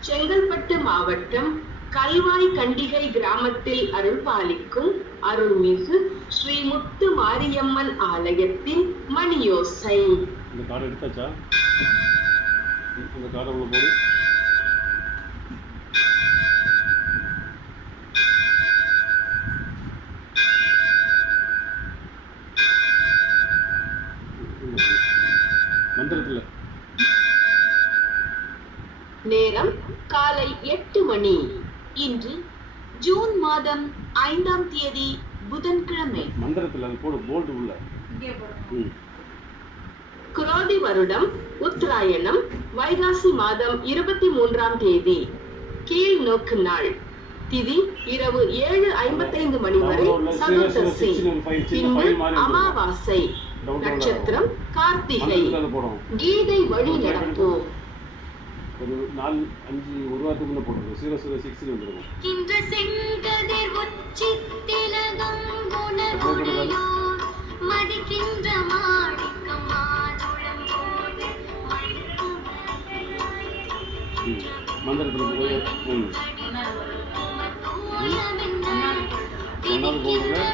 செங்கல்பட்டு மாவட்டம் கல்வாய் கண்டிகை கிராமத்தில் அருள்பாலிக்கும் அருள்மிகு ஸ்ரீ முத்து மாரியம்மன் ஆலயத்தின் மணியோசை. இந்த கார்டு எடுத்தாச்சா? அந்த கார்டை உள்ள போடு. மந்திரத்தில் நேரம் காலை எட்டு மணி. இன்று ஜூன் மாதம் ஐந்தாம் தேதி புதன்கிழமை. மந்திரத்தில் அது போடு போல்டு உள்ள. குரோதி வருடம் உத்தராயணம் வைகாசி மாதம் இருபத்தி மூன்றாம் தேதி. கீழ் நோக்கு நாள். திதி இரவு ஏழு ஐம்பத்தைந்து மணி வரை சதுர்தசி பின்பு அமாவாசை. நட்சத்திரம் கார்த்திகை கீதை வழி நடப்போம் ஒரு நாலு அஞ்சு ஒரு வாரத்துக்குள்ள போட்டுருக்கோம் சீரோ சீரோ சிக்ஸ் வந்துருக்கும் கின்ற செங்கதிர் உச்சி திலகம் குணகுடியோ மதிக்கின்ற மாணிக்கம் மாதுளம் போது மந்திரத்தில் போய் ஒன்றாவது போடுங்க